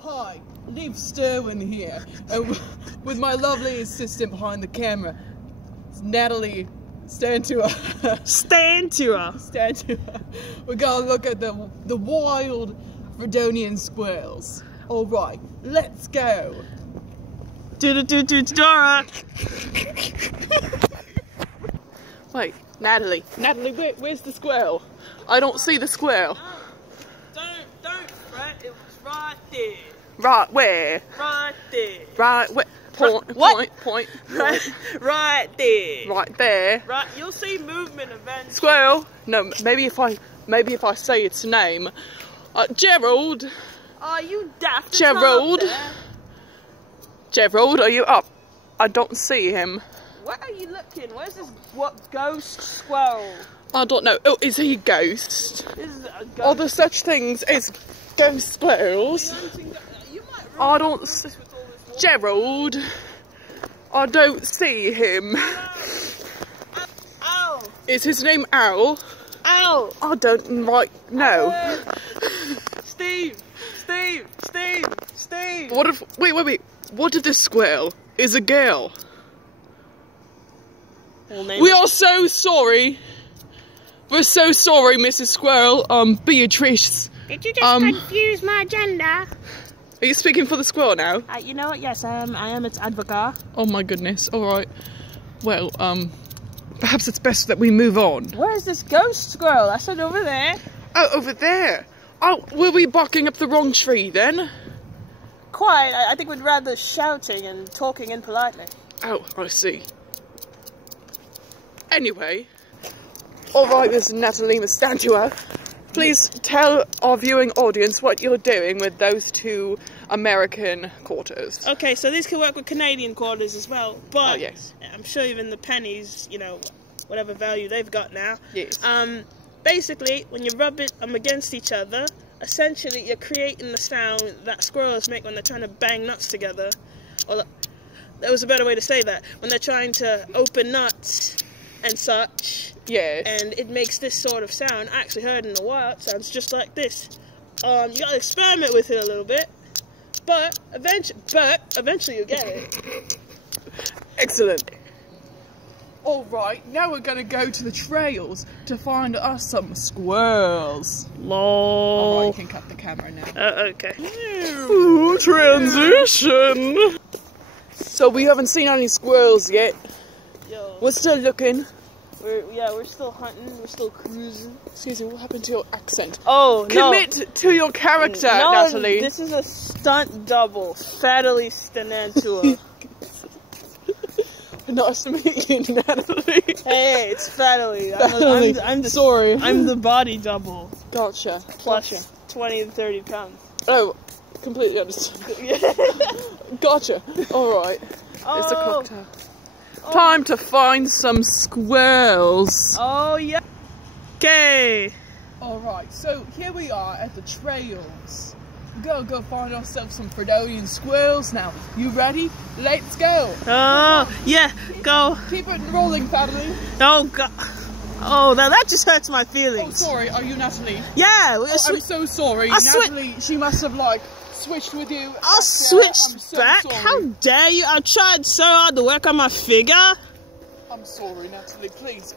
Hi, Levelle here, with my lovely assistant behind the camera, it's Natalie. Stand to her. Stand to her. Stand to her. We're gonna look at the wild Fredonian squirrels. All right, let's go. Dora. Wait, Natalie, where's the squirrel? I don't see the squirrel. Don't fret. It was right there. Right where? Right there. Right where? Point. Right there. Right there. Right. You'll see movement eventually. Squirrel? No, maybe if I say its name. Gerald. Are you daft? Gerald. Gerald, are you up? I don't see him. Where are you looking? Where's this ghost squirrel? I don't know. Oh, is he a ghost? Is it a ghost? Are there such things as ghost squirrels? I don't see Gerald. I don't see him. Ow. Is his name Owl? Ow. I don't right know. Steve. What if wait. What if this squirrel is a girl? We are so sorry. We're so sorry, Mrs. Squirrel. Beatrice. Did you just confuse my gender? Are you speaking for the squirrel now? You know what? Yes, I am its advocate. Oh my goodness. All right. Well, perhaps it's best that we move on. Where's this ghost squirrel? I said over there. Oh, over there. Oh, were we barking up the wrong tree then? Quite. I think we'd rather shouting and talking impolitely. Oh, I see. Anyway. All right, Miss Natalie, Miss Anantua. Please tell our viewing audience what you're doing with those two American quarters. Okay, so these can work with Canadian quarters as well, but oh, yes. I'm sure even the pennies, you know, whatever value they've got now. Yes. Basically, when you rub it against each other, essentially you're creating the sound that squirrels make when they're trying to bang nuts together. Or there was a better way to say that. When they're trying to open nuts and such. Yes. And it makes this sort of sound. I actually heard in the wild. It sounds just like this. You gotta experiment with it a little bit, but eventually you'll get it. Excellent. All right, now we're gonna go to the trails to find us some squirrels. Lol. All right, you can cut the camera now. Okay. Ooh, transition. So we haven't seen any squirrels yet. Yo. We're still looking. We're still hunting, we're still cruising. Excuse me, what happened to your accent? Oh, no. Commit to your character, no, Natalie. This is a stunt double. Natalie Anantua. Nice to meet you, Natalie. Hey, it's Natalie. Sorry. I'm the body double. Gotcha. Plus 20 and 30 pounds. Oh, completely understood. Gotcha. Alright. Oh. It's a cocktail. Time to find some squirrels. Oh, yeah. Okay. Alright, so here we are at the trails. We're gonna go find ourselves some Fredonian squirrels now. You ready? Let's go. Oh, yeah, go. Keep it rolling, Natalie. Oh, God. Oh, now that just hurts my feelings. Oh, sorry, are you Natalie? Yeah. Oh, I'm so sorry. Natalie, she must have, like, switched with you. I'll switch back? Sorry. How dare you? I tried so hard to work on my figure. I'm sorry, Natalie. Please,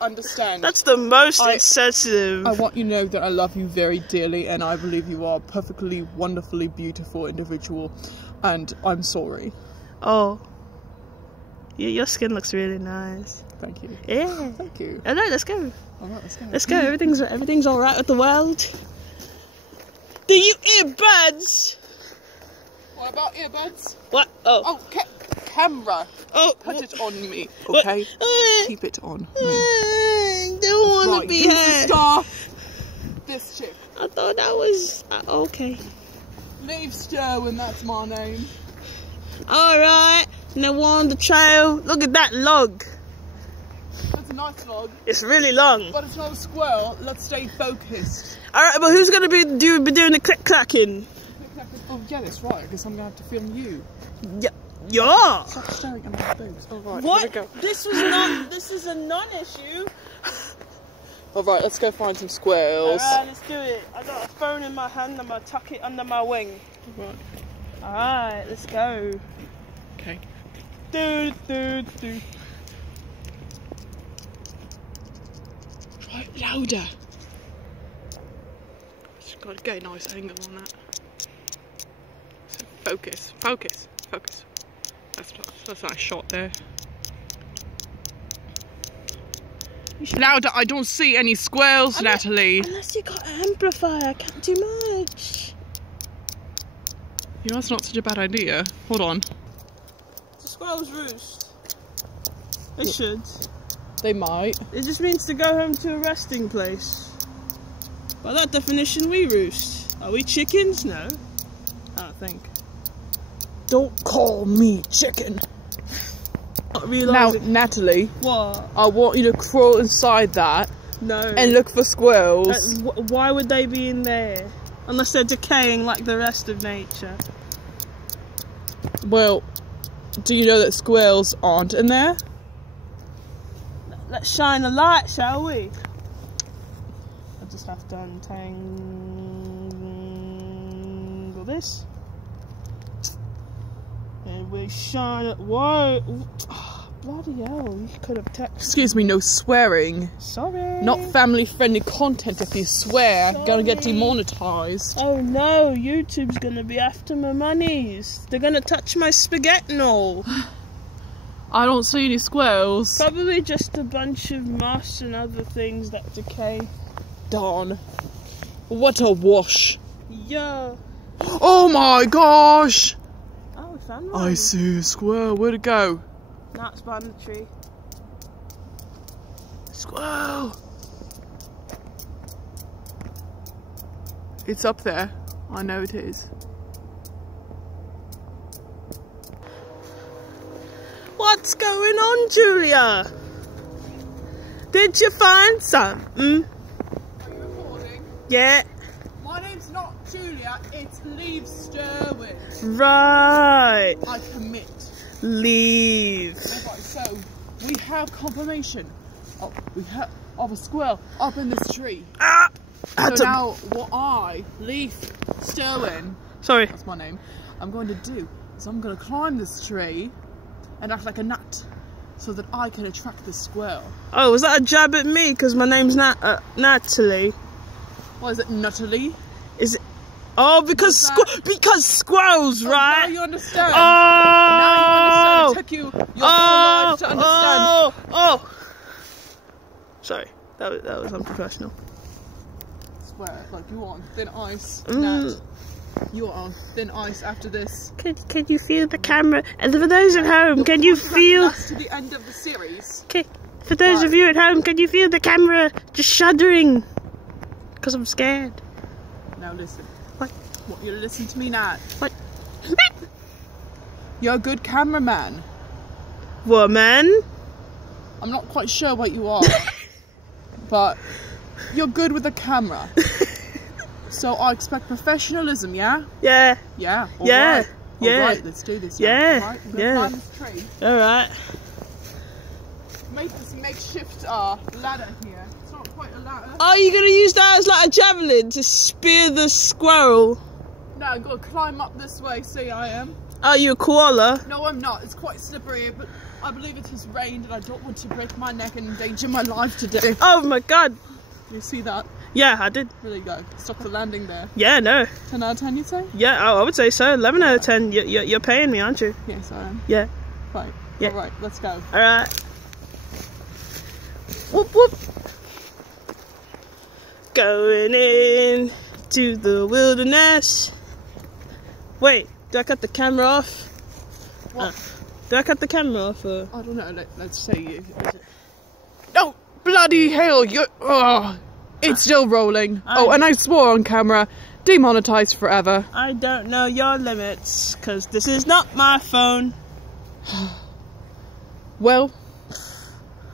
understand. That's the most insensitive. I want you to know that I love you very dearly, and I believe you are a perfectly, wonderfully beautiful individual, and I'm sorry. Oh. Your skin looks really nice. Thank you. Yeah. Thank you. All right, let's go. All right, let's go. Let's go. Everything's all right with the world. Do you earbuds? What about earbuds? What? Oh. Oh, camera. Oh. Put it on me, okay? Keep it on me. I don't want to be here. Star. This chick. I thought that was... okay. Levelle, and that's my name. Alright. Now we're on the trail. Look at that log. That's a nice log. It's really long. But it's not a squirrel. Let's stay focused. Alright, but who's going to be doing the click-clacking? Oh, yeah, that's right, because I'm going to have to film you. Yeah. Stop staring at my boobs. All right, what? here we go. This is a non-issue. Alright, let's go find some squirrels. Alright, let's do it. I got a phone in my hand, I'm gonna tuck it under my wing. Right. Alright, let's go. Okay. Do. Try it louder. Just gotta get a nice angle on that. So focus. That's a nice shot there. Louder, I don't see any squirrels, Natalie. Unless you got an amplifier, I can't do much. You know, that's not such a bad idea. Hold on. The squirrels roost. They should. They might. It just means to go home to a resting place. By that definition, we roost. Are we chickens? No. I don't think. Don't call me chicken. Now, Natalie. What? I want you to crawl inside that. No. And look for squirrels. Why would they be in there? Unless they're decaying like the rest of nature. Well, do you know that squirrels aren't in there? Let's shine a light, shall we? I just have to untangle this. And we shine it. Whoa! Oh, bloody hell, you could have texted. Excuse me, no swearing. Sorry. Not family-friendly content. If you swear, Sorry. gonna get demonetized. Oh no, YouTube's gonna be after my monies. They're gonna touch my spaghetti. I don't see any squirrels. Probably just a bunch of moss and other things that decay. Darn. What a wash. Yeah. Oh my gosh! Oh, we found one. I see a squirrel. Where'd it go? Now it's behind the tree. Squirrel! It's up there. I know it is. What's going on, Julia? Did you find something? Are you recording? Yeah. My name's not Julia, it's Leave Sterwin. Right. I commit. Leave. Alright, so we have confirmation of a squirrel up in this tree. Ah! So now what I, Leaf Sterwin, Sorry. that's my name, I'm going to do is I'm going to climb this tree and act like a nut so that I can attract the squirrel. Oh, was that a jab at me? Because my name's Natalie. Why is it Natalie? Is it? Oh, because squirrels, right? Now you understand. Oh! Now you understand. It took you your whole life to understand. Oh! Sorry, that was unprofessional. Swear, like you are on thin ice, Nat. You are on thin ice after this. Can you feel the camera? And for those at home, can you feel? That's to the end of the series. Okay, for those of you at home, can you feel the camera just shuddering? Because I'm scared. Now listen. What? What? You listen to me, Nat. What? You're a good cameraman. Woman. I'm not quite sure what you are, but you're good with the camera. So I expect professionalism, yeah? Yeah. Yeah. All Yeah. right. Yeah. All right, let's do this. Yeah. All right, I'm Yeah. gonna climb this tree. All right. Make this makeshift ladder here. It's not quite a ladder. Are you gonna use that as like a javelin to spear the squirrel? No, I've got to climb up this way. See, I am. Are you a koala? No, I'm not. It's quite slippery, but I believe it has rained and I don't want to break my neck and endanger my life today. Oh my god. You see that? Yeah, I did. There you go. Stop the landing there. Yeah, no. 10 out of 10, you'd say? Yeah, I would say so. 11 out of 10. You're paying me, aren't you? Yes, I am. Yeah. Right. Yeah. All right, let's go. All right. Whoop whoop. Going in to the wilderness. Wait, do I cut the camera off? What? Do I cut the camera off? Or? I don't know. Let's say you. Oh, bloody hell! It's still rolling. Oh, and I swore on camera. Demonetized forever. I don't know your limits, because this is not my phone. Well,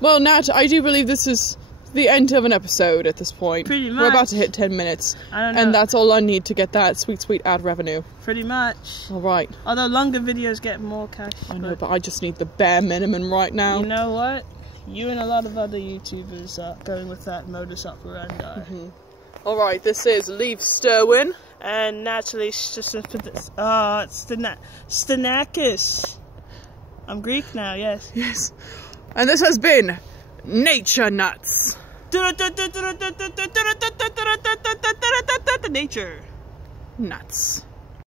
Nat, I do believe this is the end of an episode at this point. Pretty much. We're about to hit 10 minutes. I don't know. And that's all I need to get that sweet, sweet ad revenue. Pretty much. All right. Although longer videos get more cash. I know, but I just need the bare minimum right now. You know what? You and a lot of other YouTubers are going with that modus operandi. Alright, this is Leave Sterwin. And Natalie, just put this. Oh, it's Stanakis. I'm Greek now, yes. Yes. And this has been Nature Nuts. Nature. Nuts.